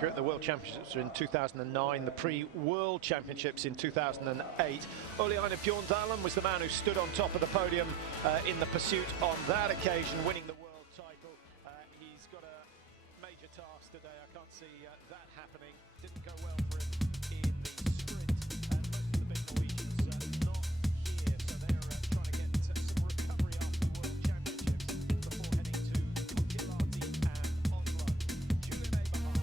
At the World Championships in 2009, the pre-World Championships in 2008. Uliana Bjorndalen was the man who stood on top of the podium in the pursuit on that occasion, winning the world title. He's got a major task today. I can't see that happening. Didn't go well for him in the sprint. Most of the big Norwegians not here, so they're trying to get some recovery after the World Championships before heading to Killarney and Oslo. Julian Eberhardt.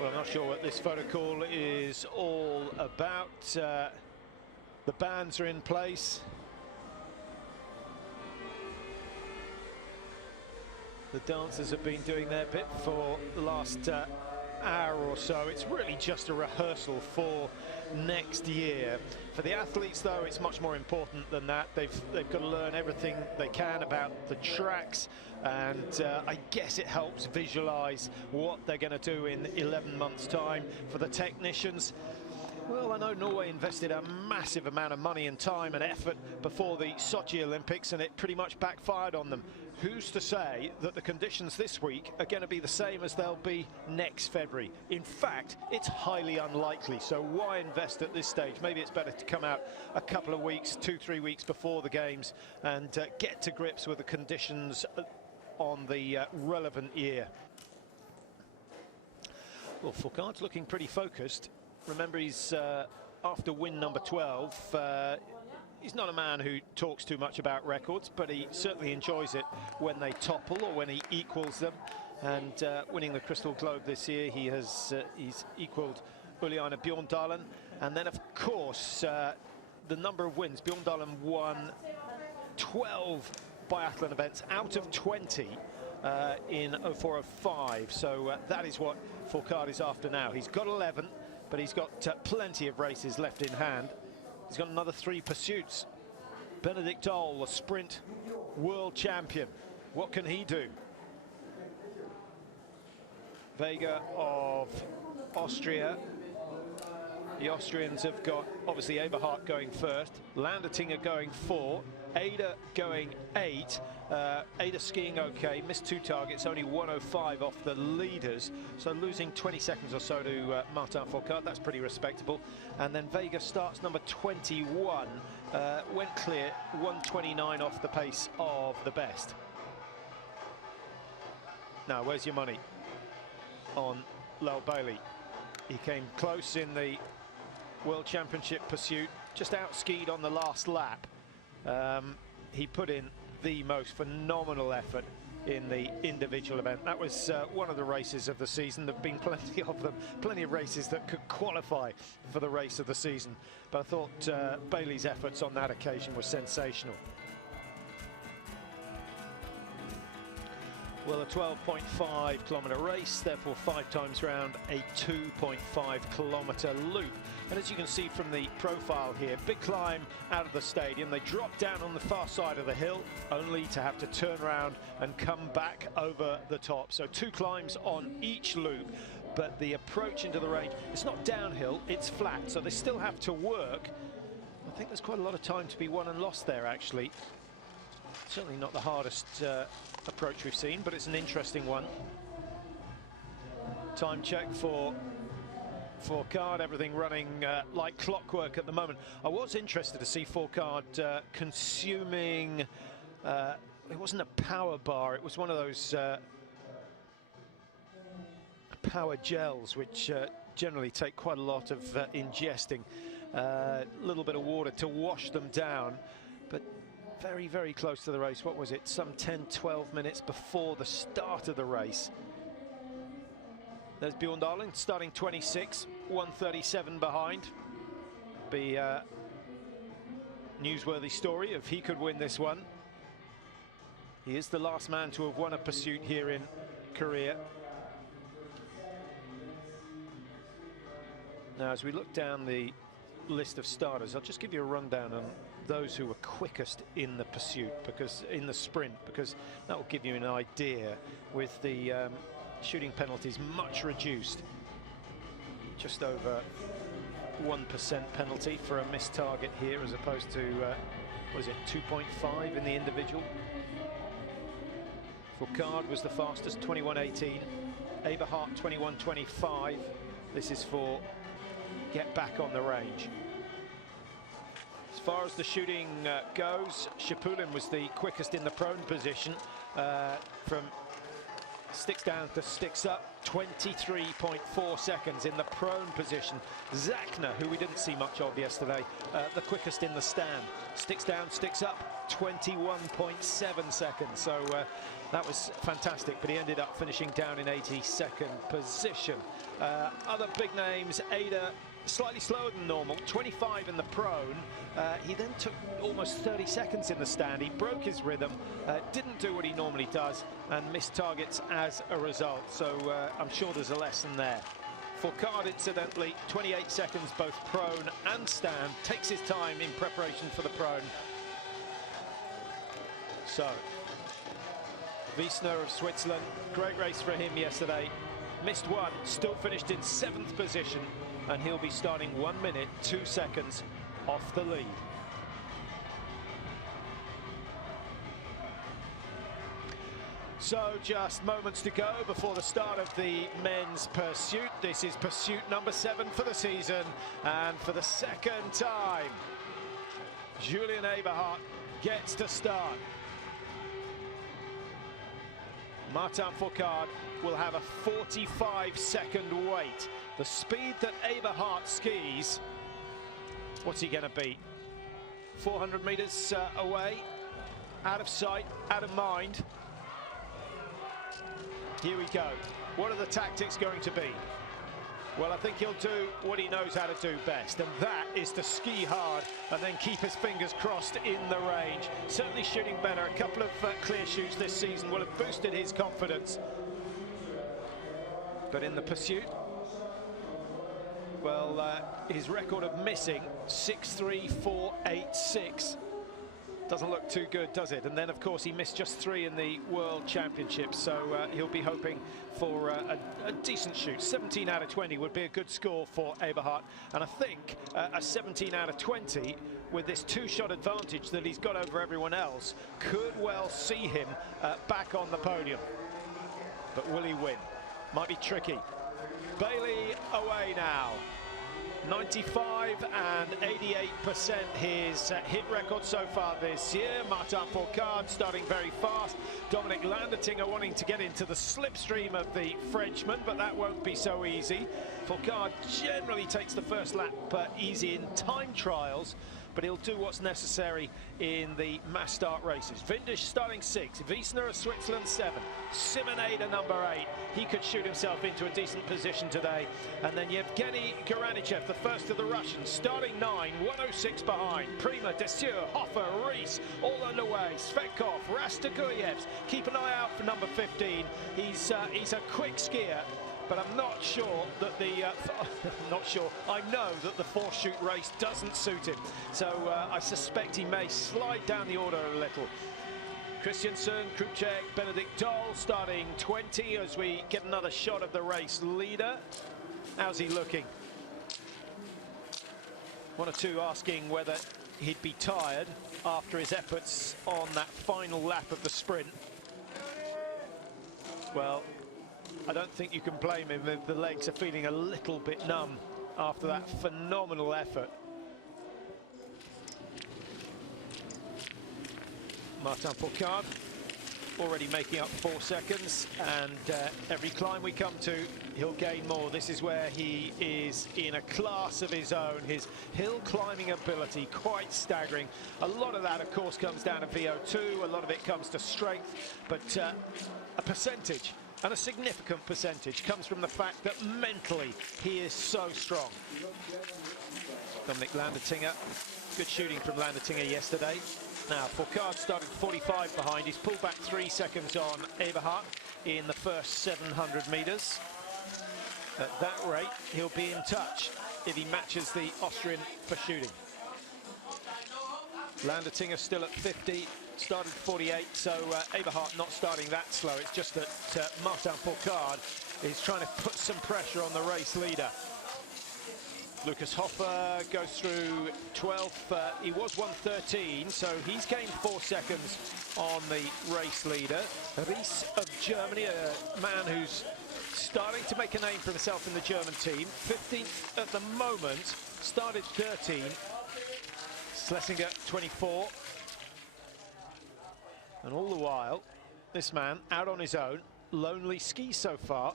Well, I'm not sure what this photo call is all about. The bands are in place. The dancers have been doing their bit for the last hour or so. It's really just a rehearsal for next year. For the athletes, though, it's much more important than that. They've got to learn everything they can about the tracks, and I guess it helps visualize what they're going to do in 11 months' time. For the technicians, well, I know Norway invested a massive amount of money and time and effort before the Sochi Olympics, and it pretty much backfired on them. Who's to say that the conditions this week are going to be the same as they'll be next February? In fact, it's highly unlikely, so why invest at this stage? Maybe it's better to come out a couple of weeks, 2-3 weeks before the games, and get to grips with the conditions on the relevant year. Well, Fourcade's looking pretty focused. Remember, he's after win number 12. He's not a man who talks too much about records, but he certainly enjoys it when they topple or when he equals them. And winning the Crystal Globe this year, he's equaled Uliana Bjorndalen. And then, of course, the number of wins. Bjorndalen won 12 biathlon events out of 20 in 04-05. So that is what Fourcade is after now. He's got 11. But he's got plenty of races left in hand. He's got another 3 pursuits. Benedikt Doll, the sprint world champion. What can he do? Vega of Austria. The Austrians have got, obviously, Eberhardt going first. Landertinger going 4. Ada going 8. Ada skiing okay, missed 2 targets, only 105 off the leaders, so losing 20 seconds or so to Martin Fourcade. That's pretty respectable. And then Vega starts number 21, went clear, 129 off the pace of the best. Now, where's your money on Lowell Bailey? He came close in the World Championship pursuit, just out-skied on the last lap. He put in the most phenomenal effort in the individual event. That was one of the races of the season. There have been plenty of them, plenty of races that could qualify for the race of the season. But I thought Bailey's efforts on that occasion were sensational. Well, a 12.5 kilometre race, therefore 5 times round, a 2.5 kilometre loop. And as you can see from the profile here, big climb out of the stadium. They drop down on the far side of the hill, only to have to turn around and come back over the top. So 2 climbs on each loop, but the approach into the range, it's not downhill, it's flat. So they still have to work. I think there's quite a lot of time to be won and lost there, actually. Certainly not the hardest approach we've seen, but it's an interesting one. Time check for Fourcade, everything running like clockwork at the moment. I was interested to see Fourcade consuming, it wasn't a power bar, it was one of those power gels, which generally take quite a lot of ingesting, a little bit of water to wash them down, but very, very close to the race. What was it, some 10-12 minutes before the start of the race. There's Biathlon starting 26, 1:37 behind. Be a newsworthy story if he could win this one. He is the last man to have won a pursuit here in Korea. Now, as we look down the list of starters, I'll just give you a rundown on those who were quickest in the pursuit, because in the sprint, because that will give you an idea with the shooting penalties much reduced. Just over 1% penalty for a missed target here, as opposed to, what is it, 2.5 in the individual. Fourcade was the fastest, 21:18. Eberhardt, 21:25. This is for get back on the range. As far as the shooting goes, Shapulin was the quickest in the prone position, from sticks down to sticks up, 23.4 seconds in the prone position. Zachner, who we didn't see much of yesterday, the quickest in the stand. Sticks down, sticks up, 21.7 seconds. So that was fantastic, but he ended up finishing down in 82nd position. Other big names, Ada, slightly slower than normal, 25 in the prone. He then took almost 30 seconds in the stand. He broke his rhythm, didn't do what he normally does, and missed targets as a result. So I'm sure there's a lesson there. Fourcade, incidentally, 28 seconds both prone and stand, takes his time in preparation for the prone. So, Wiesner of Switzerland, great race for him yesterday. Missed one, still finished in 7th position, and he'll be starting 1 minute, 2 seconds off the lead. So just moments to go before the start of the men's pursuit. This is pursuit number 7 for the season, and for the second time, Julian Eberhardt gets to start. Martin Fourcade will have a 45-second wait. The speed that Eberhardt skis, what's he going to beat? 400 meters away, out of sight, out of mind. Here we go. What are the tactics going to be? Well, I think he'll do what he knows how to do best, and that is to ski hard and then keep his fingers crossed in the range. Certainly shooting better. A couple of clear shoots this season will have boosted his confidence. But in the pursuit, well, his record of missing, 6.3486. Doesn't look too good, does it? And then, of course, he missed just 3 in the World Championships, so he'll be hoping for a decent shoot. 17 out of 20 would be a good score for Eberhardt, and I think a 17 out of 20 with this 2-shot advantage that he's got over everyone else could well see him back on the podium. But will he win? Might be tricky. Bailey away now. 95 and 88% his hit record so far this year. Martin Fourcade starting very fast. Dominic Landertinger wanting to get into the slipstream of the Frenchman, but that won't be so easy. Fourcade generally takes the first lap easy in time trials, but he'll do what's necessary in the mass start races. Vindish starting 6, Wiesner of Switzerland 7, Simoneda number 8. He could shoot himself into a decent position today. And then Yevgeny Garanichev, the first of the Russians, starting 9, 106 behind. Prima, Desseur, Hoffer, Rees, all underway. Svetkov, Rastaguyevs. Keep an eye out for number 15. He's a quick skier, but I'm not sure that the I know that the 4-shoot race doesn't suit him, so I suspect he may slide down the order a little. Christiansen, Krupchek, Benedict Doll starting 20 as we get another shot of the race leader. How's he looking? One or two asking whether he'd be tired after his efforts on that final lap of the sprint. Well, I don't think you can blame him if the legs are feeling a little bit numb after that phenomenal effort. Martin Fourcade already making up 4 seconds, and every climb we come to, he'll gain more. This is where he is in a class of his own. His hill climbing ability, quite staggering. A lot of that, of course, comes down to VO2. A lot of it comes to strength, but a percentage, and a significant percentage, comes from the fact that mentally he is so strong. Dominic Landertinger, good shooting from Landertinger yesterday. Now, Fourcade started 45 behind. He's pulled back 3 seconds on Eberhardt in the first 700 meters. At that rate, he'll be in touch if he matches the Austrian for shooting. Landertinger still at 50, started 48, so Eberhardt not starting that slow. It's just that Martin Fourcade is trying to put some pressure on the race leader. Lucas Hoffer goes through 12th. He was 1:13, so he's gained 4 seconds on the race leader. Ries of Germany, a man who's starting to make a name for himself in the German team. 15th at the moment, started 13. Schlesinger 24. And all the while, this man out on his own, lonely ski so far.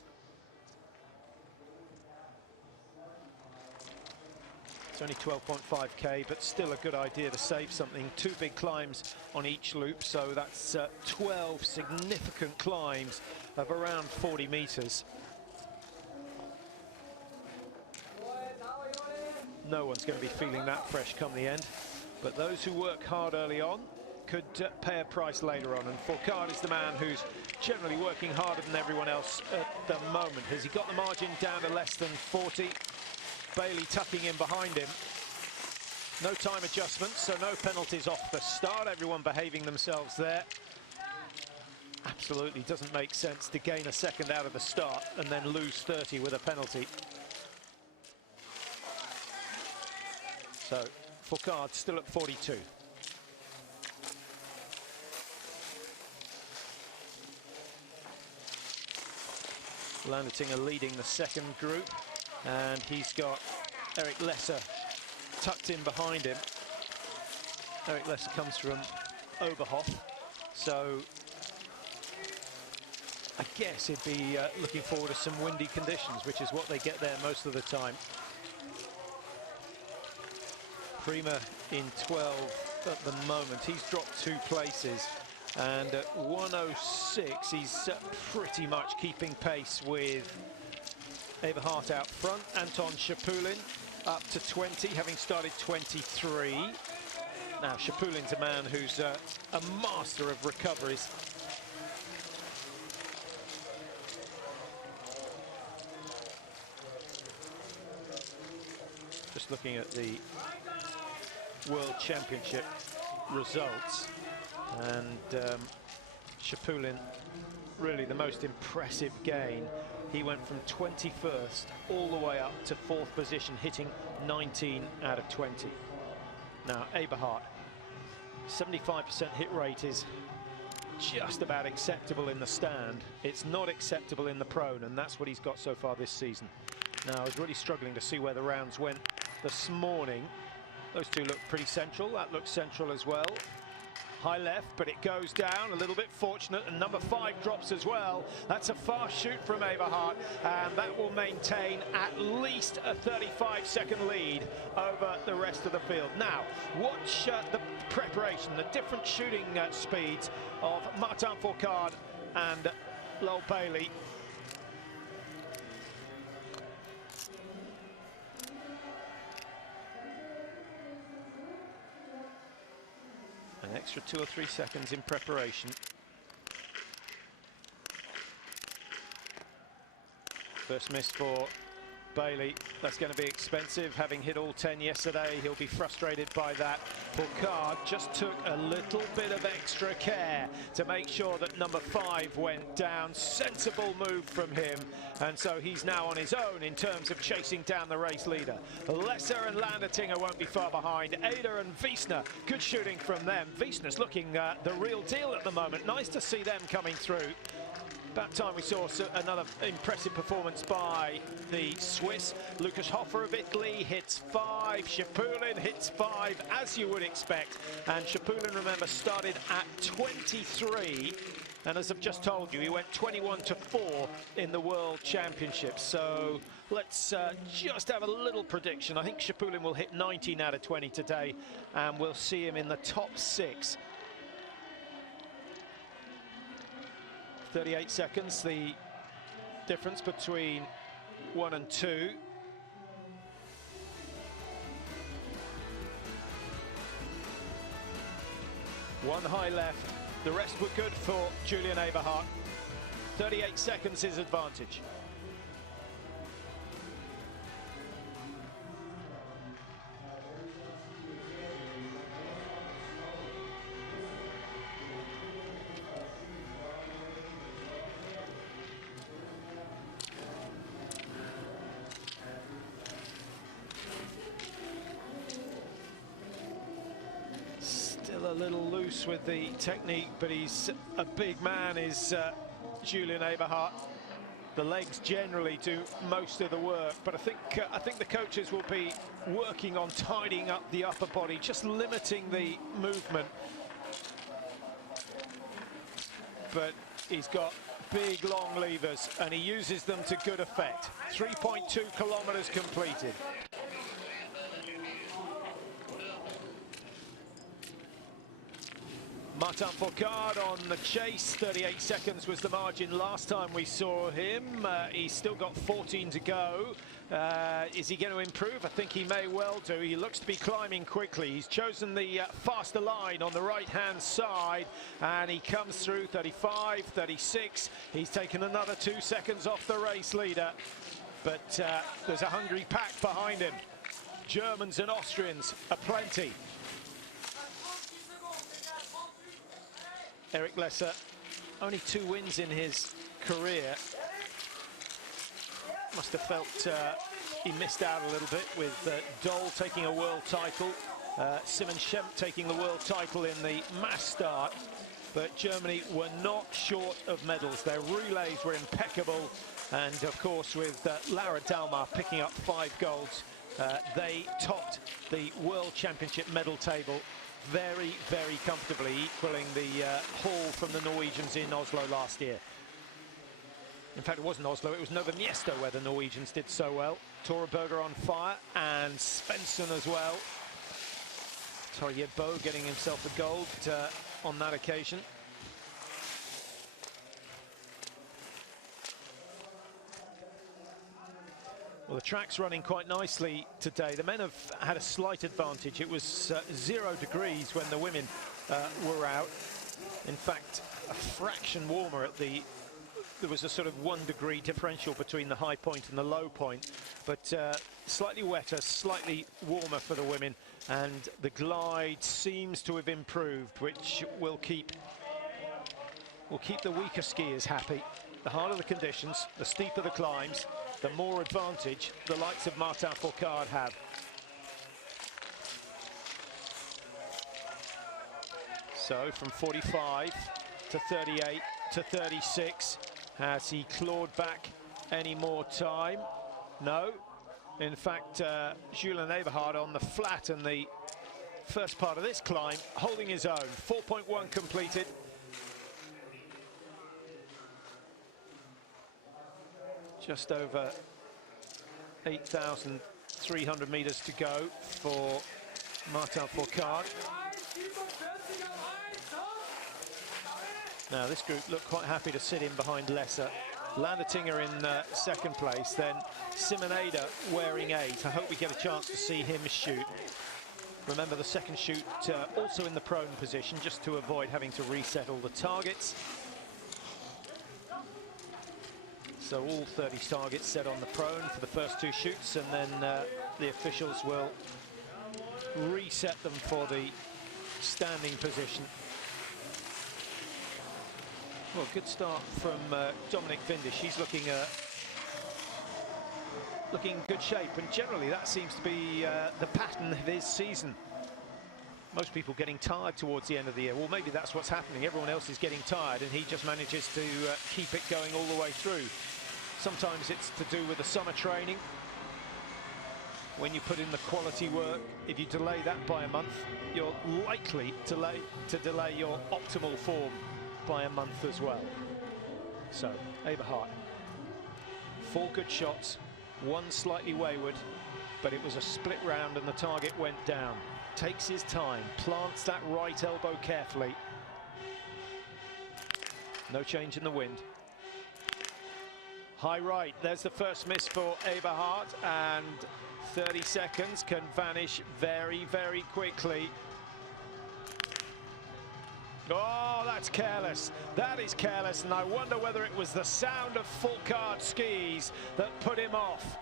It's only 12.5k, but still a good idea to save something. 2 big climbs on each loop, so that's 12 significant climbs of around 40 meters. No one's going to be feeling that fresh come the end, but those who work hard early on could pay a price later on, and Fourcade is the man who's generally working harder than everyone else at the moment. Has he got the margin down to less than 40? Bailey tucking in behind him. No time adjustments, so no penalties off the start. Everyone behaving themselves there. Absolutely doesn't make sense to gain a second out of the start and then lose 30 with a penalty. So Fourcade still at 42. Landertinger leading the second group, and he's got Eric Lesser tucked in behind him. Eric Lesser comes from Oberhof, so I guess he'd be looking forward to some windy conditions, which is what they get there most of the time. Prima in 12 at the moment. He's dropped 2 places, and at 1:06 he's pretty much keeping pace with Eberhardt out front. Anton Shapulin up to 20, having started 23. Now Shapulin's a man who's a master of recoveries. Just looking at the World Championship results, and Shapulin, really the most impressive gain. He went from 21st all the way up to 4th position, hitting 19 out of 20. Now Eberhardt, 75% hit rate is just about acceptable in the stand. It's not acceptable in the prone, and that's what he's got so far this season. Now I was really struggling to see where the rounds went this morning. Those two look pretty central. That looks central as well. High left, but it goes down, a little bit fortunate, and number 5 drops as well. That's a fast shoot from Eberhardt, and that will maintain at least a 35-second lead over the rest of the field. Now, watch the preparation, the different shooting speeds of Martin Fourcade and Lowell Bailey. An extra 2 or 3 seconds in preparation. First miss for Bailey. That's going to be expensive. Having hit all 10 yesterday, he'll be frustrated by that. Fourcade just took a little bit of extra care to make sure that number 5 went down. Sensible move from him. And so he's now on his own in terms of chasing down the race leader. Lesser and Landertinger won't be far behind. Ada and Wiesner, good shooting from them. Wiesner's looking the real deal at the moment. Nice to see them coming through. About time we saw another impressive performance by the Swiss. Lukas Hofer of Italy hits 5. Schipulin hits 5, as you would expect. And Schipulin, remember, started at 23. And as I've just told you, he went 21-4 in the World Championships. So let's just have a little prediction. I think Schipulin will hit 19 out of 20 today, and we'll see him in the top 6. 38 seconds, the difference between 1 and 2. One high left, the rest were good for Julian Eberhardt. 38 seconds his advantage. A little loose with the technique, but he's a big man, is Julian Eberhardt. The legs generally do most of the work, but I think the coaches will be working on tidying up the upper body, just limiting the movement. But he's got big long levers and he uses them to good effect. 3.2 kilometers completed. Martin Fourcade on the chase. 38 seconds was the margin last time we saw him. He's still got 14 to go. Is he going to improve? I think he may well do. He looks to be climbing quickly. He's chosen the faster line on the right-hand side, and he comes through 35, 36. He's taken another 2 seconds off the race leader, but there's a hungry pack behind him. Germans and Austrians aplenty. Eric Lesser, only 2 wins in his career. Must have felt he missed out a little bit with Doll taking a world title, Simon Schemp taking the world title in the mass start. But Germany were not short of medals. Their relays were impeccable. And of course, with Laura Dalmar picking up 5 golds, they topped the World Championship medal table very, very comfortably, equaling the haul from the Norwegians in Oslo last year. In fact, it wasn't Oslo, it was Nova Miesto where the Norwegians did so well. Tora Berger on fire, and Svensson as well. Torje Bo getting himself a gold on that occasion. Well, the track's running quite nicely today. The men have had a slight advantage. It was 0 degrees when the women were out. In fact, a fraction warmer at the... There was a sort of 1 degree differential between the high point and the low point. But slightly wetter, slightly warmer for the women. And the glide seems to have improved, which will keep the weaker skiers happy. The harder the conditions, the steeper the climbs, the more advantage the likes of Martin Fourcade have. So from 45 to 38 to 36, has he clawed back any more time? No. In fact, Julian Eberhardt on the flat in the first part of this climb, holding his own. 4.1 completed. Just over 8,300 meters to go for Martin Fourcade. Now this group look quite happy to sit in behind Lesser. Landertinger in second place, then Simon Ada wearing 8. I hope we get a chance to see him shoot. Remember, the second shoot also in the prone position, just to avoid having to reset all the targets. So all 30 targets set on the prone for the first two shoots, and then the officials will reset them for the standing position. Well, good start from Dominic Vindish. He's looking in good shape, and generally that seems to be the pattern of his season. Most people getting tired towards the end of the year. Well, maybe that's what's happening. Everyone else is getting tired, and he just manages to keep it going all the way through. Sometimes it's to do with the summer training. When you put in the quality work, if you delay that by a month, you're likely to delay your optimal form by a month as well. So, Eberhardt, 4 good shots, 1 slightly wayward, but it was a split round and the target went down. Takes his time, plants that right elbow carefully. No change in the wind. High right, there's the first miss for Eberhardt, and 30 seconds can vanish very, very quickly. Oh, that's careless. That is careless, and I wonder whether it was the sound of Fourcade skis that put him off.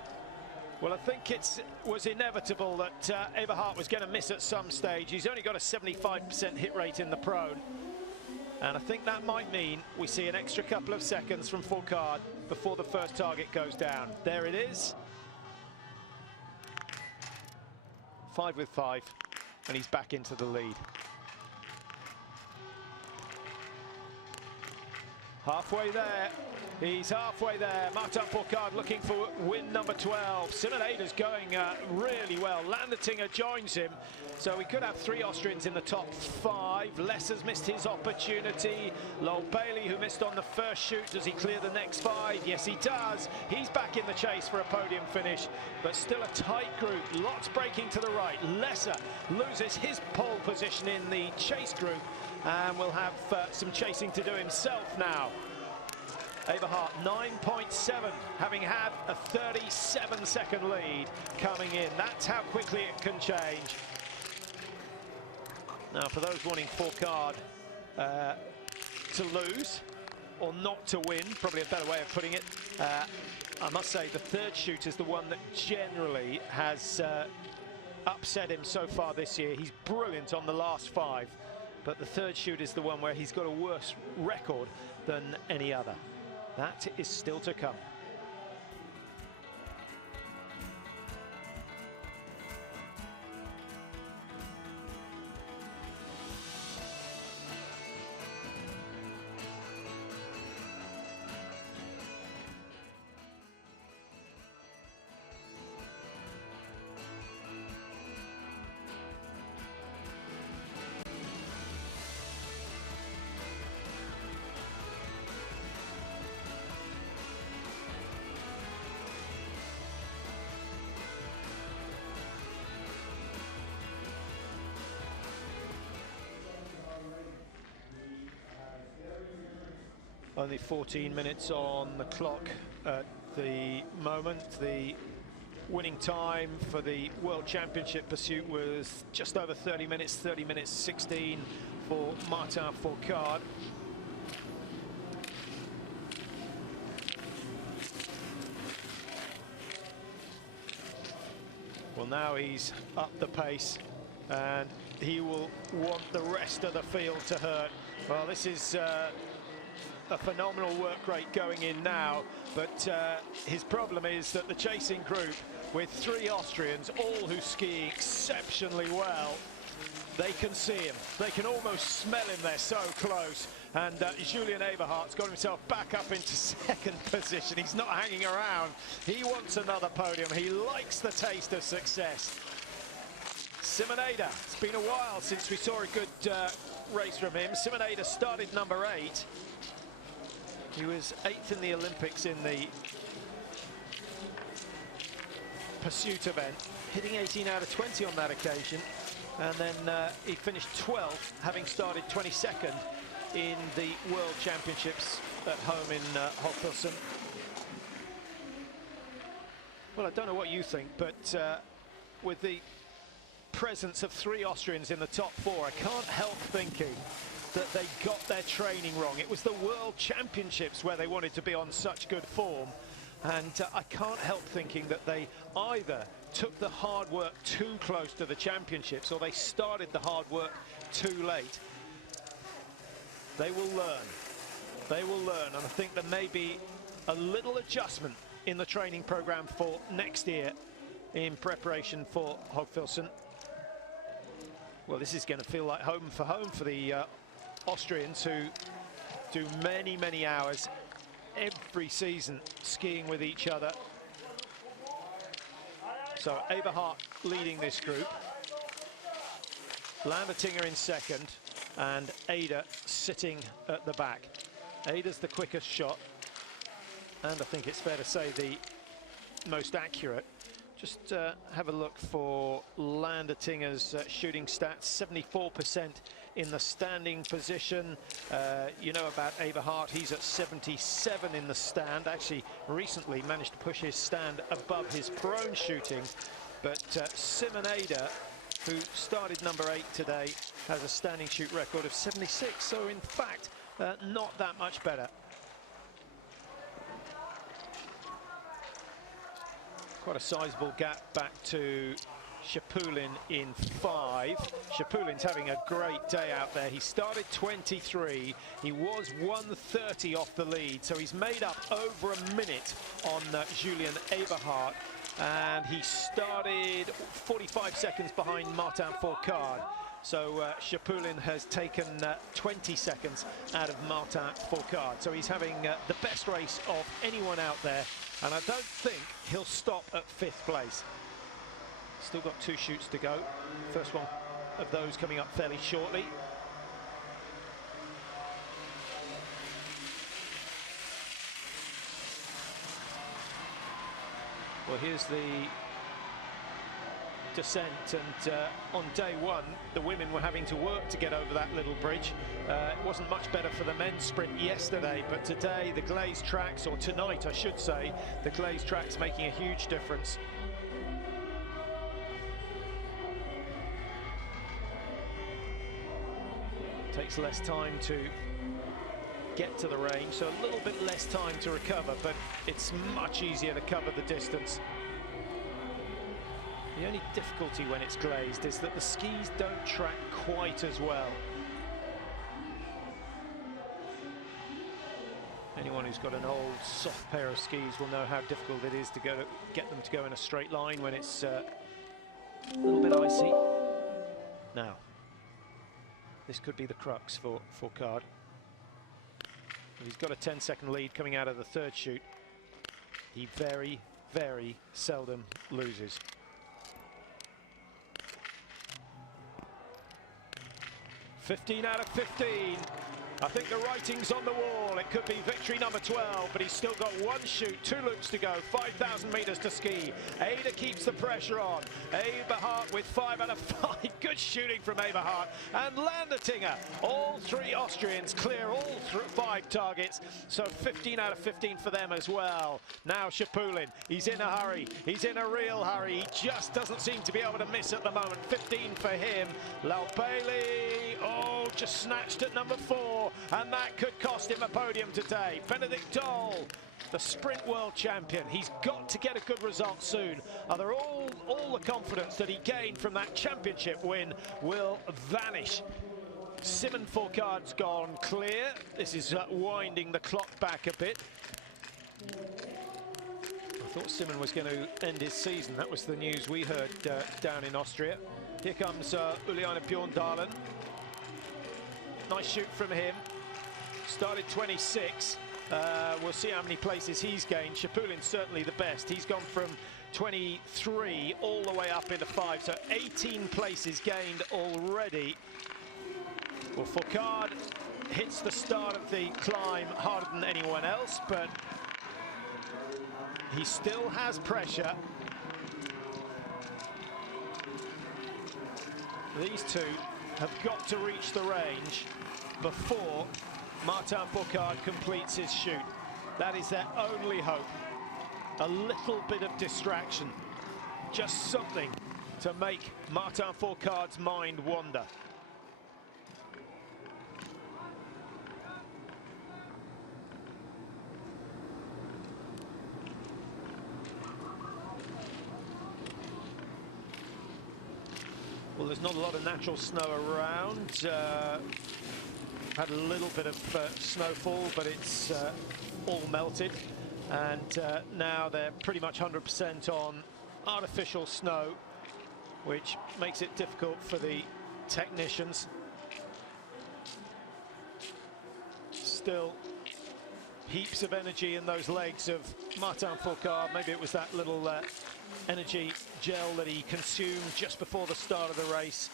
Well, I think it was inevitable that Eberhardt was going to miss at some stage. He's only got a 75% hit rate in the prone. And I think that might mean we see an extra couple of seconds from Fourcade before the first target goes down. There it is. 5 with 5, and he's back into the lead. Halfway there. He's halfway there. Martin Fourcade looking for win number 12. Simoneda's going really well. Landertinger joins him. So we could have 3 Austrians in the top 5. Lesser's missed his opportunity. Lowell Bailey, who missed on the first shoot, does he clear the next 5? Yes, he does. He's back in the chase for a podium finish, but still a tight group. Lots breaking to the right. Lesser loses his pole position in the chase group and will have some chasing to do himself now. Eberhardt 9.7, having had a 37-second lead coming in. That's how quickly it can change. Now, for those wanting Fourcade to lose or not to win, probably a better way of putting it, I must say the third shoot is the one that generally has upset him so far this year. He's brilliant on the last 5, but the third shoot is the one where he's got a worse record than any other. That is still to come. Only 14 minutes on the clock at the moment. The winning time for the World Championship pursuit was just over 30 minutes, 30 minutes 16 for Martin Fourcade. Well, now he's up the pace, and he will want the rest of the field to hurt. Well, this is a phenomenal work rate going in now, but his problem is that the chasing group, with 3 Austrians, all who ski exceptionally well, they can see him. They can almost smell him. They're so close. And Julien Eberhardt's got himself back up into 2nd position. He's not hanging around. He wants another podium. He likes the taste of success. Simoneda, it's been a while since we saw a good race from him. Simoneda started number 8. He was 8th in the Olympics in the pursuit event, hitting 18 out of 20 on that occasion. And then he finished 12th, having started 22nd in the World Championships at home in Hochfilzen. Well, I don't know what you think, but with the presence of 3 Austrians in the top 4, I can't help thinking that they got their training wrong. It was the World Championships where they wanted to be on such good form. And I can't help thinking that they either took the hard work too close to the championships or they started the hard work too late. They will learn. They will learn. And I think there may be a little adjustment in the training program for next year in preparation for Hogfilson. Well, this is going to feel like home for the Austrians, who do many, many hours every season skiing with each other. So Eberhardt leading this group, Landertinger in second, and Ada sitting at the back. Ada's the quickest shot, and I think it's fair to say the most accurate. Just have a look for Landertinger's shooting stats. 74% in the standing position. You know about Eberhardt, he's at 77 in the stand. Actually, recently managed to push his stand above his prone shooting. But Simon Ada, who started number 8 today, has a standing shoot record of 76. So in fact, not that much better. Quite a sizable gap back to Shapulin in 5. Shapulin's having a great day out there. He started 23. He was 1:30 off the lead, so he's made up over a minute on Julien Eberhardt, and he started 45 seconds behind Martin Fourcade. So Shapulin has taken 20 seconds out of Martin Fourcade. So he's having the best race of anyone out there. And I don't think he'll stop at 5th place. Still got 2 shoots to go. First one of those coming up fairly shortly. Well, here's the descent, and on day 1 the women were having to work to get over that little bridge. It wasn't much better for the men's sprint yesterday, but today the glazed tracks, or tonight I should say, the glazed tracks making a huge difference. Takes less time to get to the range, so a little bit less time to recover, but it's much easier to cover the distance. The only difficulty when it's glazed is that the skis don't track quite as well. Anyone who's got an old soft pair of skis will know how difficult it is to get them to go in a straight line when it's a little bit icy. Now, this could be the crux for Fourcade. He's got a 10-second lead coming out of the 3rd shoot. He very, very seldom loses. "15 out of 15. I think the writing's on the wall. It could be victory number 12, but he's still got 1 shoot, 2 loops to go, 5,000 meters to ski. Ada keeps the pressure on. Eberhardt with 5 out of 5. Good shooting from Eberhardt. And Landertinger. All 3 Austrians clear all 5 targets. So 15 out of 15 for them as well. Now Shapulin. He's in a hurry. He's in a real hurry. He just doesn't seem to be able to miss at the moment. 15 for him. Laupeli. Oh, just snatched at number 4. And that could cost him a podium today. Benedict Doll, the sprint world champion. He's got to get a good result soon. Other all the confidence that he gained from that championship win will vanish. Simon Fourcade's gone clear. This is winding the clock back a bit. I thought Simon was going to end his season. That was the news we heard down in Austria. Here comes Uliana Bjorndalen. Nice shoot from him. Started 26. We'll see how many places he's gained. Shapulin's certainly the best. He's gone from 23 all the way up into 5. So 18 places gained already. Well, Fourcade hits the start of the climb harder than anyone else, but he still has pressure. These two have got to reach the range before Martin Fourcade completes his shoot. That is their only hope. A little bit of distraction, just something to make Martin Fourcade's mind wander. Well, there's not a lot of natural snow around. Had a little bit of snowfall, but it's all melted. And now they're pretty much 100% on artificial snow, which makes it difficult for the technicians. Still heaps of energy in those legs of Martin Fourcade. Maybe it was that little energy gel that he consumed just before the start of the race.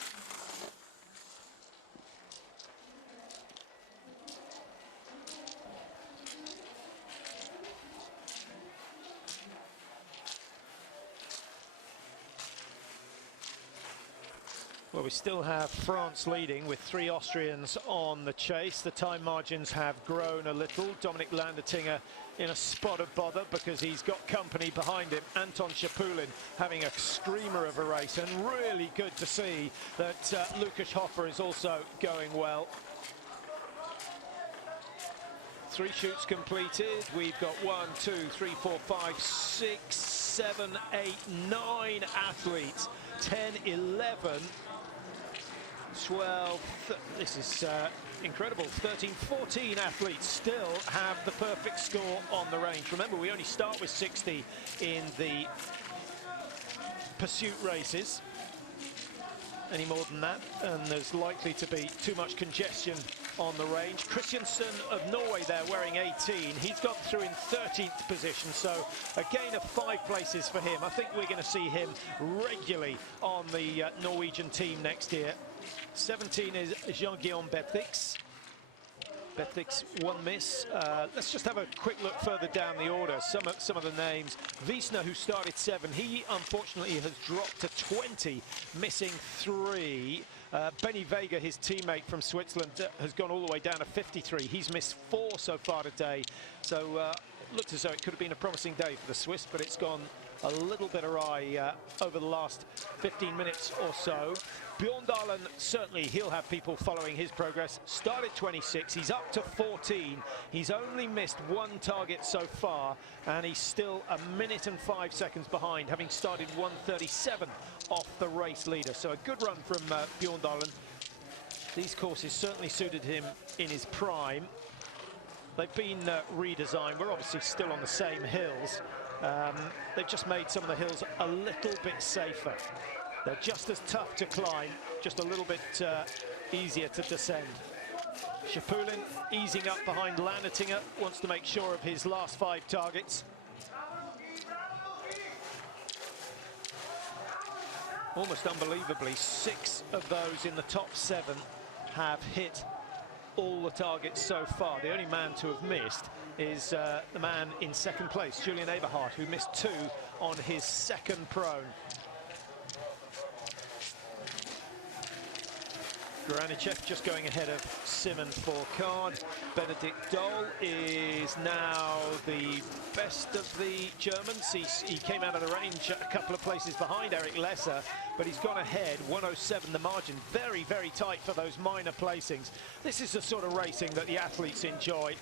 Well, we still have France leading with 3 Austrians on the chase. The time margins have grown a little. Dominic Landertinger in a spot of bother because he's got company behind him. Anton Shapulin having a screamer of a race, and really good to see that Lukas Hofer is also going well. 3 shoots completed. We've got 1, 2, 3, 4, 5, 6, 7, 8, 9 athletes. 10, 11. 12, this is incredible, 13, 14 athletes still have the perfect score on the range. Remember, we only start with 60 in the pursuit races. Any more than that, and there's likely to be too much congestion on the range. Christiansen of Norway there wearing 18. He's got through in 13th position, so a gain of 5 places for him. I think we're going to see him regularly on the Norwegian team next year. 17 is Jean-Guillaume Bethix. Bethix, 1 miss. Let's just have a quick look further down the order. Some of the names. Wiesner, who started 7, he unfortunately has dropped to 20, missing 3. Benny Vega, his teammate from Switzerland, has gone all the way down to 53. He's missed 4 so far today. So it looks as though it could have been a promising day for the Swiss, but it's gone a little bit awry over the last 15 minutes or so. Bjorndalen, certainly he'll have people following his progress. Started 26, he's up to 14. He's only missed 1 target so far, and he's still 1 minute and 5 seconds behind, having started 1:37 off the race leader. So a good run from Bjorndalen. These courses certainly suited him in his prime. They've been redesigned. We're obviously still on the same hills. They've just made some of the hills a little bit safer. They're just as tough to climb, just a little bit easier to descend. Shapulin easing up behind Landertinger, wants to make sure of his last 5 targets. Almost unbelievably, 6 of those in the top 7 have hit all the targets so far. The only man to have missed is the man in 2nd place, Julian Eberhardt, who missed 2 on his 2nd prone. Granichev just going ahead of Simon Fourcade. Benedikt Doll is now the best of the Germans. He came out of the range a couple of places behind Eric Lesser, but he's gone ahead, 107 the margin. Very, very tight for those minor placings. This is the sort of racing that the athletes enjoy.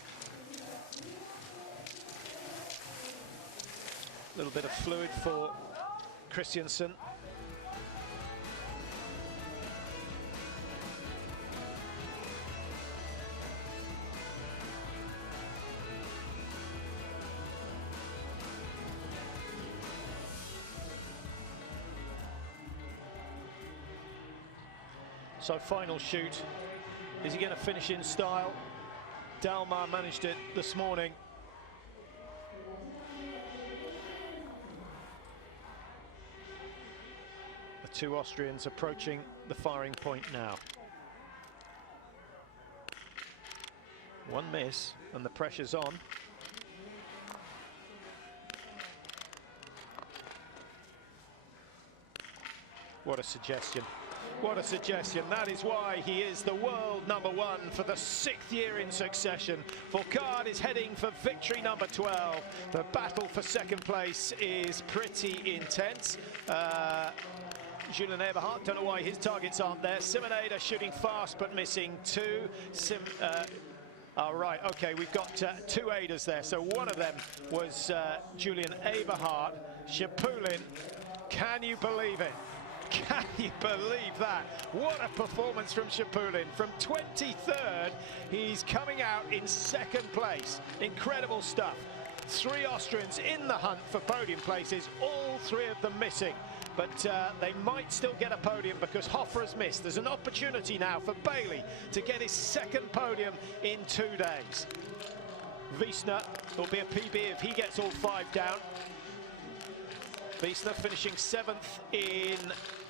A little bit of fluid for Christiansen. So final shoot, is he going to finish in style? Dalmar managed it this morning. The 2 Austrians approaching the firing point now. 1 miss and the pressure's on. What a suggestion. What a suggestion. That is why he is the world #1 for the 6th year in succession. Fourcade is heading for victory number 12. The battle for 2nd place is pretty intense. Julian Eberhardt, don't know why his targets aren't there. Simon Eder shooting fast but missing 2. All right, okay, we've got 2 Aders there. So one of them was Julian Eberhardt. Shapulin, can you believe it? Can you believe that? What a performance from Chapulin. From 23rd, he's coming out in second place. Incredible stuff. 3 Austrians in the hunt for podium places, all 3 of them missing. But they might still get a podium because Hoffer has missed. There's an opportunity now for Bailey to get his second podium in 2 days. Wiesner will be a PB if he gets all 5 down. Wiesner finishing 7th in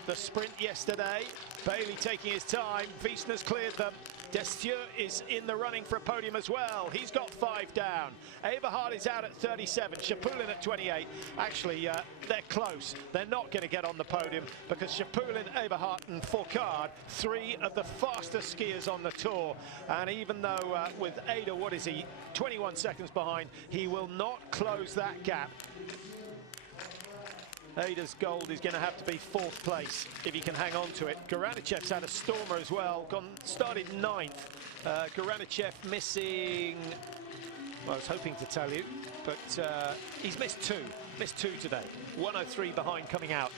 the sprint yesterday. Bailey taking his time. Wiesner's cleared them. Destieux is in the running for a podium as well. He's got 5 down. Eberhard is out at 37. Chapulin at 28. Actually, they're close. They're not going to get on the podium because Chapulin, Eberhard and Fourcade, 3 of the fastest skiers on the tour. And even though with Ada, what is he, 21 seconds behind, he will not close that gap. Ada's gold is going to have to be 4th place if he can hang on to it. Goranichev's had a stormer as well, started 9th. Goranichev missing, well, I was hoping to tell you, but he's missed 2 today. 103 behind coming out.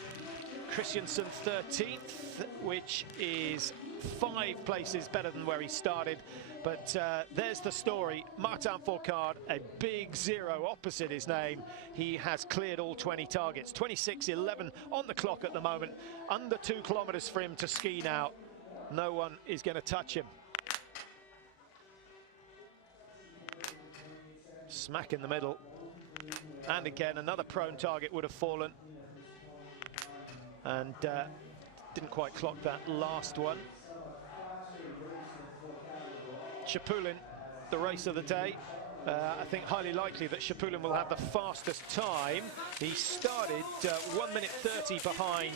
Christiansen 13th, which is 5 places better than where he started. But there's the story. Martin Fourcade, a big 0 opposite his name. He has cleared all 20 targets. 26:11 on the clock at the moment. Under 2 kilometers for him to ski now. No one is going to touch him. Smack in the middle. And again, another prone target would have fallen. And didn't quite clock that last one. Chapulin, the race of the day. I think highly likely that Chapulin will have the fastest time. He started 1 minute 30 behind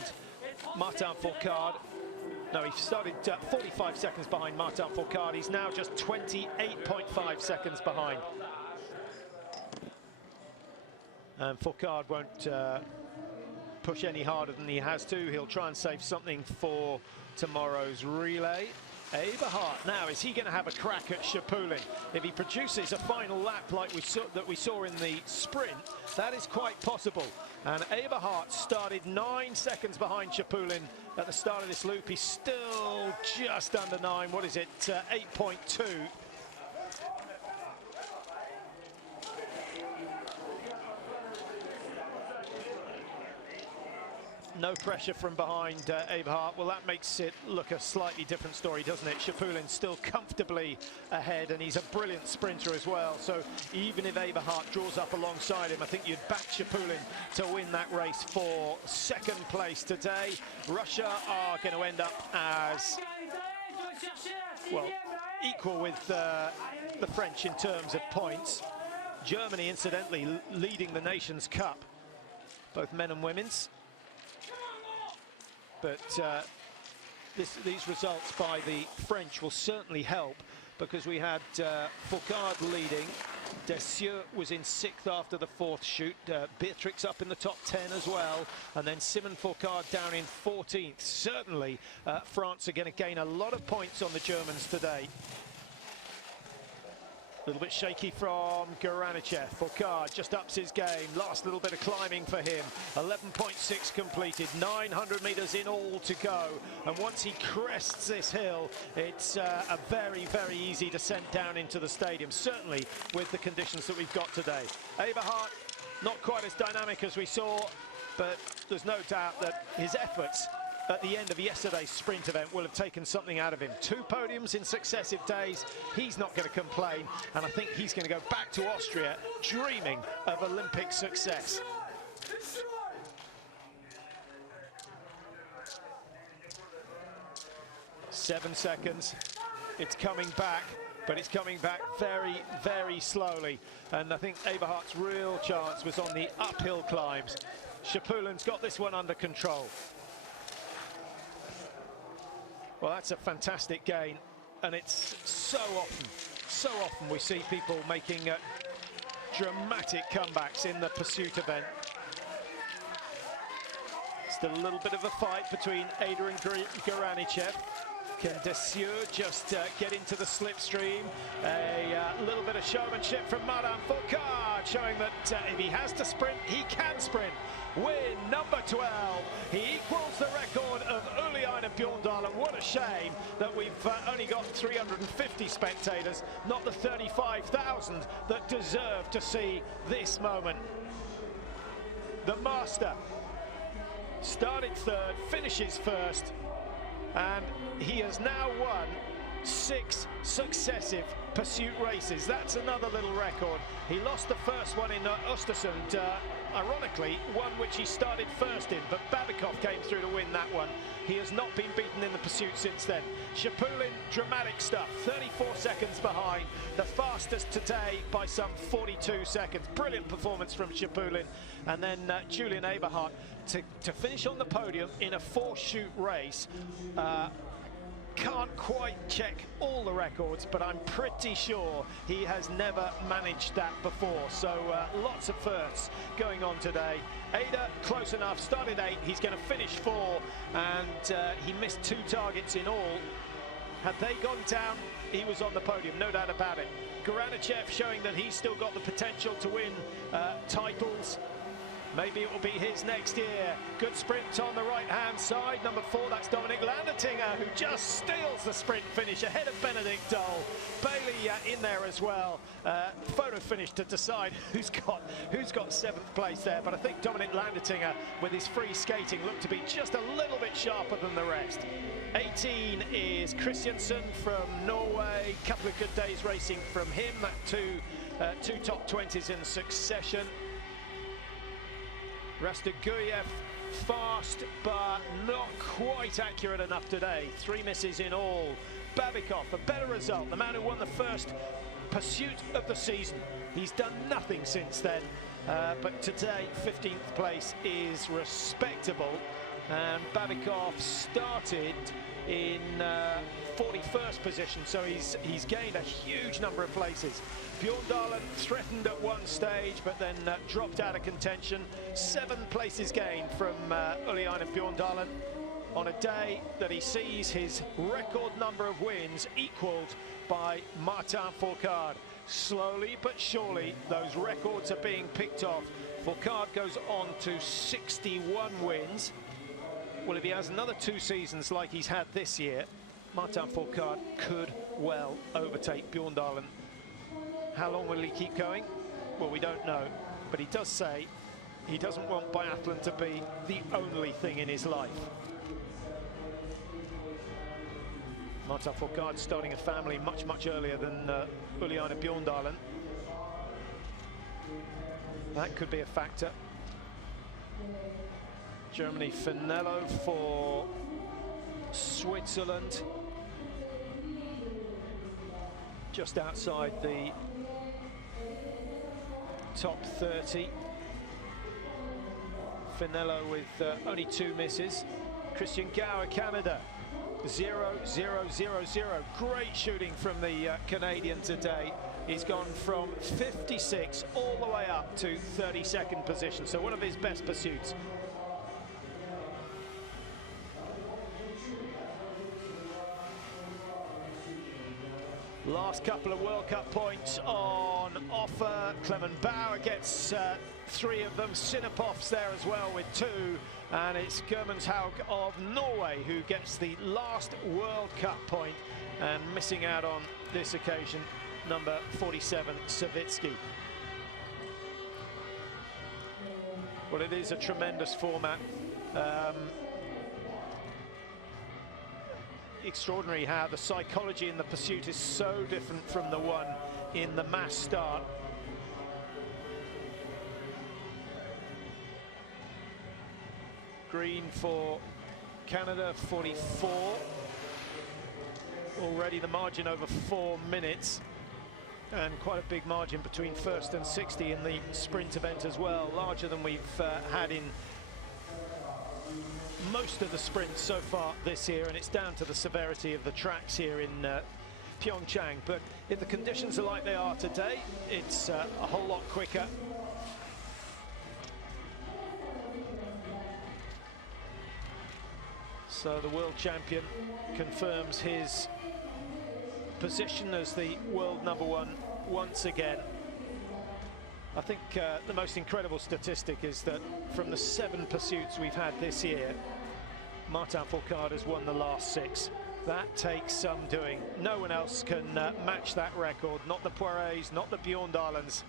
Martin Fourcade. No, he started 45 seconds behind Martin Fourcade. He's now just 28.5 seconds behind. And Fourcade won't push any harder than he has to. He'll try and save something for tomorrow's relay. Eberhard now, is he going to have a crack at Chapulin? If he produces a final lap like we saw in the sprint, that is quite possible. And Eberhard started 9 seconds behind Chapulin at the start of this loop. He's still just under 9. What is it? 8.2. No pressure from behind Eberhard. Well, that makes it look a slightly different story, doesn't it? Chapulin still comfortably ahead, and he's a brilliant sprinter as well. So even if Eberhard draws up alongside him, I think you'd back Chapulin to win that race for 2nd place today. Russia are going to end up as, well, equal with the French in terms of points. Germany, incidentally, leading the Nations Cup, both men and women's. But these results by the French will certainly help, because we had Fourcade leading. Destieux was in 6th after the 4th shoot. Beatrix up in the top 10 as well. And then Simon Fourcade down in 14th. Certainly, France are going to gain a lot of points on the Germans today. A little bit shaky from Goranichev. Fourcade just ups his game. Last little bit of climbing for him. 11.6 completed. 900 meters in all to go. And once he crests this hill, it's a very, very easy descent down into the stadium, certainly with the conditions that we've got today. Eberhard, not quite as dynamic as we saw, but there's no doubt that his efforts at the end of yesterday's sprint event will have taken something out of him. 2 podiums in successive days. He's not going to complain, and I think he's going to go back to Austria dreaming of Olympic success. Seven seconds. It's coming back, but it's coming back very, very slowly. And I think Eberhard's real chance was on the uphill climbs. Chapulin's got this one under control. Well, that's a fantastic gain, and it's so often we see people making dramatic comebacks in the pursuit event. Still a little bit of a fight between Ada and Goranichev. Can Destieux just get into the slipstream? A little bit of showmanship from Martin Fourcade, showing that if he has to sprint, he can sprint. win number 12. He equals the record of Uliana Bjorndalen. What a shame that we've only got 350 spectators, not the 35,000 that deserve to see this moment. The master started third, finishes first, and he has now won 6 successive pursuit races. That's another little record. He lost the first one in Östersund, ironically, one which he started first in, but Babikov came through to win that one. He has not been beaten in the pursuit since then. Shapulin, dramatic stuff, 34 seconds behind, the fastest today by some 42 seconds. Brilliant performance from Shapulin. And then Julian Eberhardt to finish on the podium in a 4-shoot race. Can't quite check all the records, but I'm pretty sure he has never managed that before. So lots of firsts going on today. Ada, close enough, started 8, he's going to finish 4, and he missed 2 targets in all. Had they gone down, he was on the podium, no doubt about it. Goranichev showing that he's still got the potential to win titles. Maybe it will be his next year. Good sprint on the right-hand side. Number 4, that's Dominic Landertinger, who just steals the sprint finish ahead of Benedict Dole. Bailey in there as well. Photo finish to decide who's got 7th place there. But I think Dominic Landertinger, with his free skating, looked to be just a little bit sharper than the rest. 18 is Christiansen from Norway. Couple of good days racing from him. That two top 20s in succession. Rastoguyev, fast, but not quite accurate enough today. 3 misses in all. Babikov, a better result. The man who won the first pursuit of the season. He's done nothing since then. But today, 15th place is respectable. And Babikov started in 41st position, so he's gained a huge number of places. Bjorndalen threatened at one stage, but then dropped out of contention. 7 places gained from Uliana Bjorndalen on a day that he sees his record number of wins equaled by Martin Fourcade. Slowly but surely, those records are being picked off. Fourcade goes on to 61 wins. Well, if he has another 2 seasons like he's had this year, Martin Fourcade could well overtake Bjorndalen. How long will he keep going? Well, we don't know, but he does say he doesn't want biathlon to be the only thing in his life. Martin Fourcade starting a family much earlier than Uliana Bjorndalen. That could be a factor. Germany, Finello for Switzerland. Just outside the top 30. Finello with only 2 misses. Christian Gower, Canada, 0-0-0-0. Great shooting from the Canadian today. He's gone from 56 all the way up to 32nd position, so one of his best pursuits. Last couple of World Cup points on offer. Clement Bauer gets 3 of them. Sinapov's there as well with 2. And it's Germanshaug of Norway who gets the last World Cup point, and missing out on this occasion, number 47, Savitsky. Well, it is a tremendous format. Extraordinary how the psychology in the pursuit is so different from the one in the mass start. Green for Canada, 44. Already the margin over 4 minutes, and quite a big margin between first and 60 in the sprint event as well, larger than we've had in most of the sprints so far this year, and it's down to the severity of the tracks here in PyeongChang. But if the conditions are like they are today, it's a whole lot quicker. So the world champion confirms his position as the world #1 once again. I think the most incredible statistic is that from the 7 pursuits we've had this year, Martin Fourcade has won the last 6. That takes some doing. No one else can match that record. Not the Poirets, not the Bjorndalens.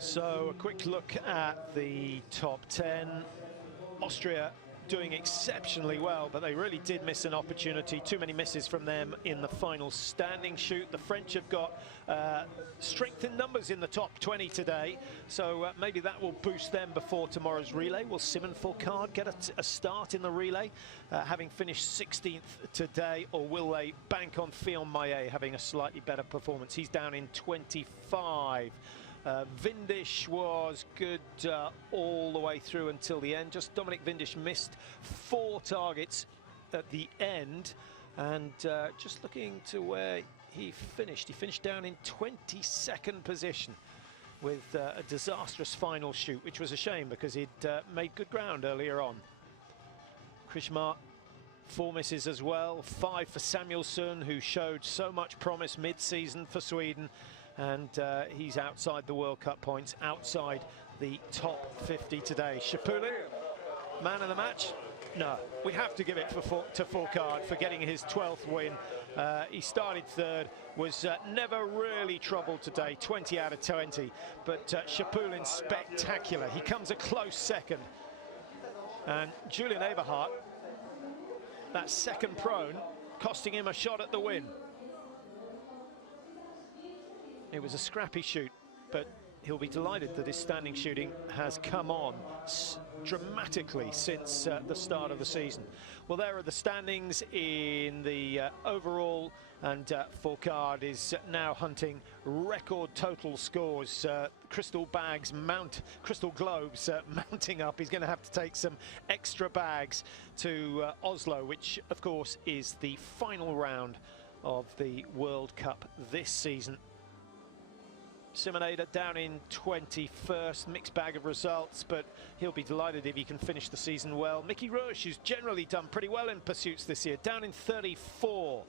So a quick look at the top 10. Austria doing exceptionally well, but they really did miss an opportunity. Too many misses from them in the final standing shoot. The French have got strength in numbers in the top 20 today, so maybe that will boost them before tomorrow's relay. Will Simon Fourcade get a start in the relay, having finished 16th today, or will they bank on Fillon Maillet having a slightly better performance? He's down in 25. Windisch was good all the way through until the end. Just Dominic Windisch missed 4 targets at the end, and just looking to where he finished down in 22nd position with a disastrous final shoot, which was a shame because he'd made good ground earlier on. Krishmar, 4 misses as well, 5 for Samuelsson, who showed so much promise mid-season for Sweden. And he's outside the World Cup points, outside the top 50 today. Shapulin, man of the match? No, we have to give it to Fourcade for getting his 12th win. He started 3rd, was never really troubled today, 20 out of 20. But Shapulin, spectacular. He comes a close 2nd. And Julian Eberhardt, that 2nd prone, costing him a shot at the win. It was a scrappy shoot, but he'll be delighted that his standing shooting has come on dramatically since the start of the season. Well, there are the standings in the overall, and Fourcade is now hunting record total scores. Crystal globes mounting up. He's going to have to take some extra bags to Oslo, which of course is the final round of the World Cup this season. Simoneda down in 21st, mixed bag of results, but he'll be delighted if he can finish the season well. Mickey Roche, who's generally done pretty well in pursuits this year, down in 34.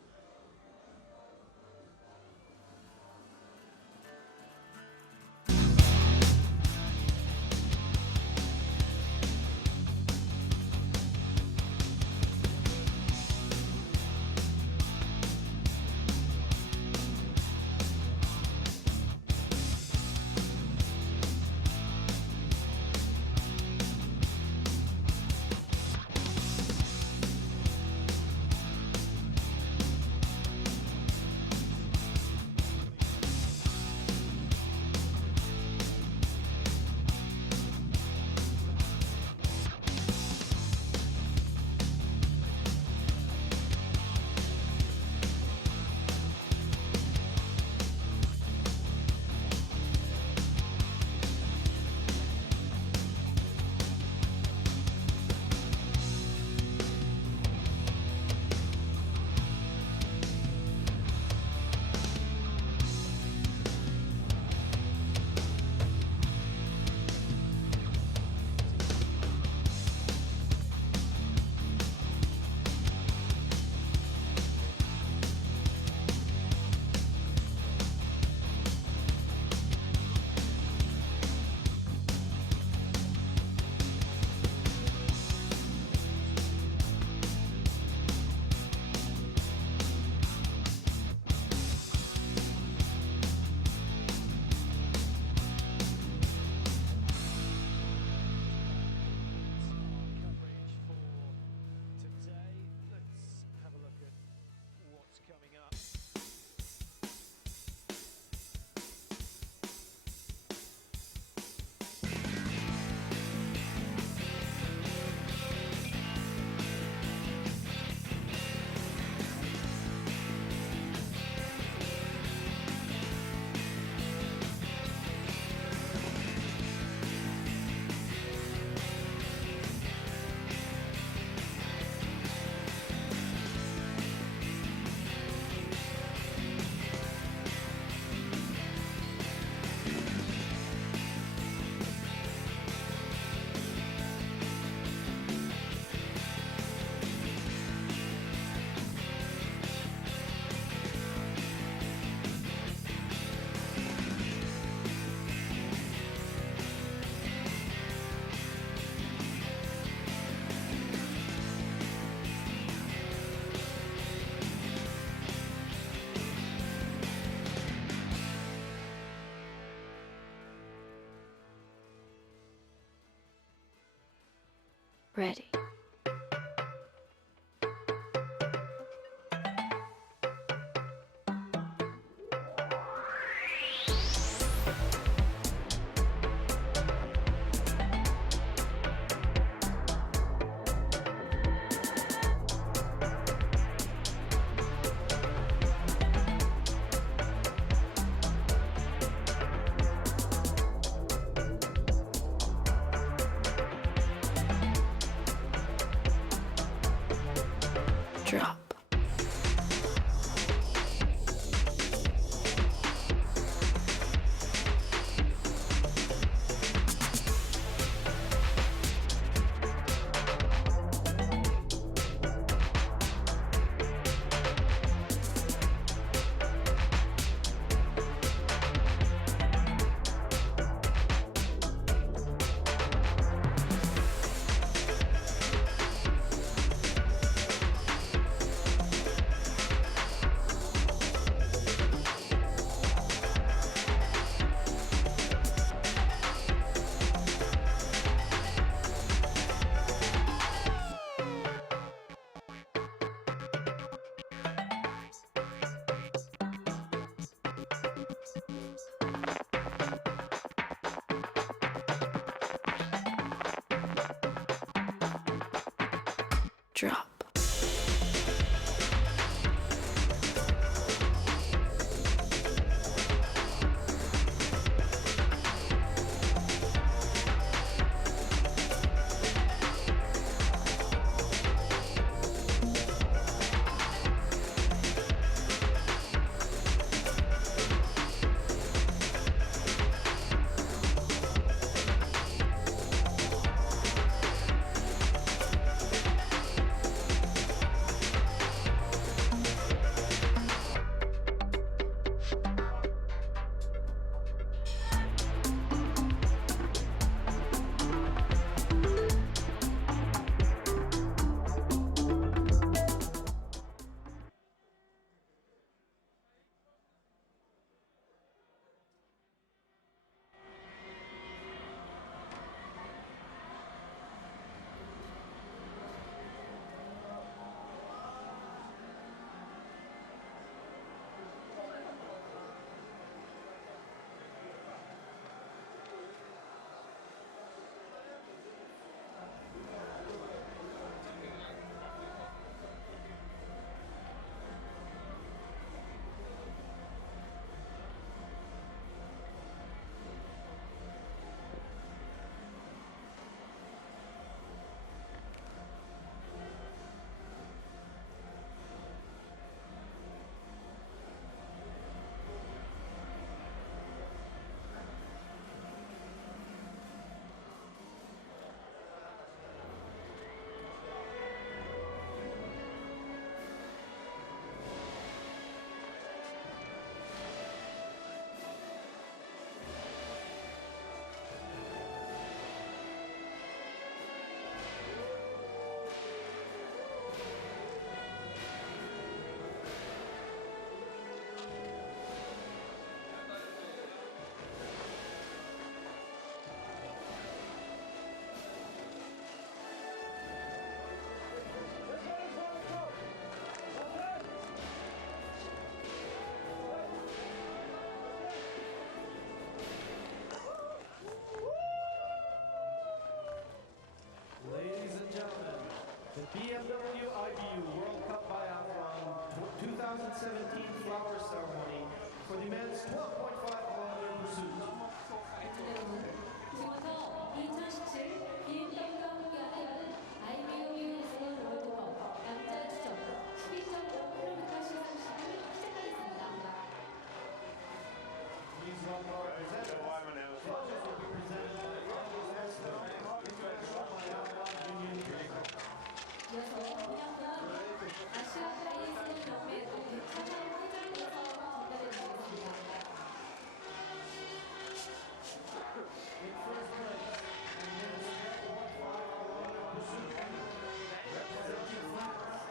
ready. Drop. Drop. BMW IBU World Cup Biathlon 2017 flower ceremony for the men's 12.5km pursuit. 지금부터 2017 BMW와 함께하는 IBU 월드컵 남자 추적 12.5km 시상 시간을 시작하겠습니다. These representatives will be presented by Union. 이어서 비아틀론 아시아 바이애슬론 연맹 차장 회장님께서 전달해 주시겠습니다. In first place, the men's 12.5km pursuit, representing France.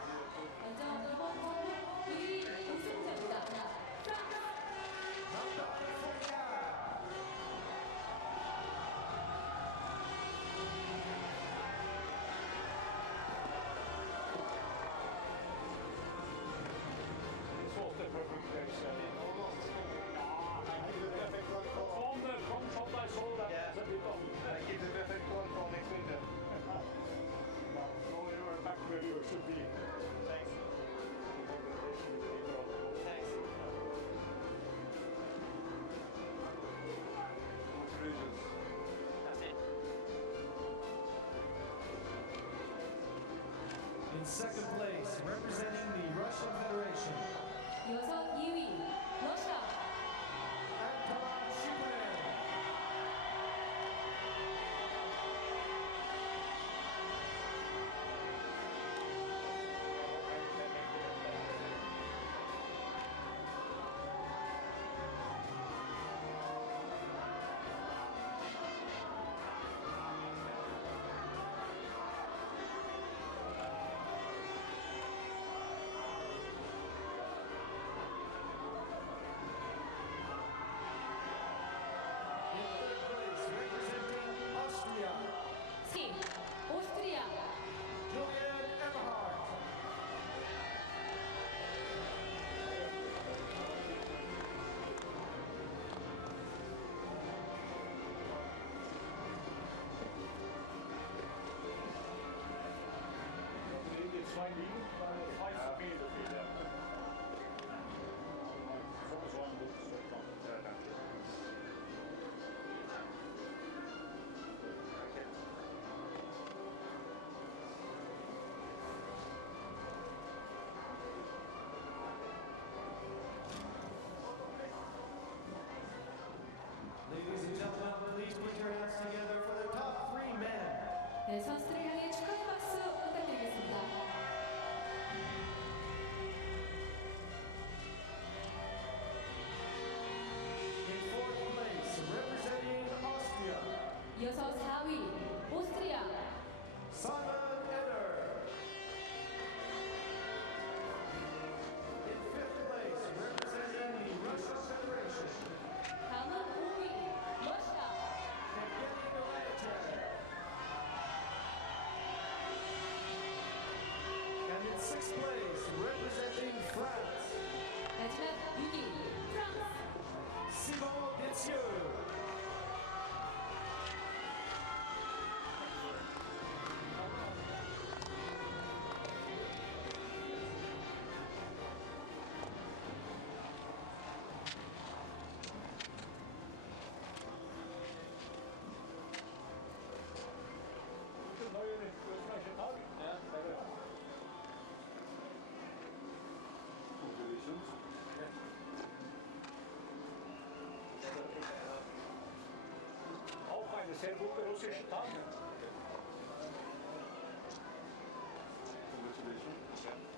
먼저 이번 대회 1위 우승자입니다. 프랑스 second place, representing the Russian Federation, 이어서 2위 러시아 Anton Shipman. In third place, representing Austria, 팀 오스트리아 Julian Eberhardt. Die zwei liegen, weil 5 Meter wieder. Volgens mij moet het van. Ja, dank je. Ladies and gentlemen, please put your hands together for the top 3 men. 네, 선수들을 향해 축하의 박수 부탁드리겠습니다. In fourth place, representing Austria, 이어서 4위 오스트리아 Simon Eder. In fifth place, representing the Russian Federation, 다음은 5위 러시아 Evgeny Biathlon. And in sixth place, representing France, 마지막 6위 프랑스 Simon Getzieux. Auch eine sehr gute russische Tag. Congratulations.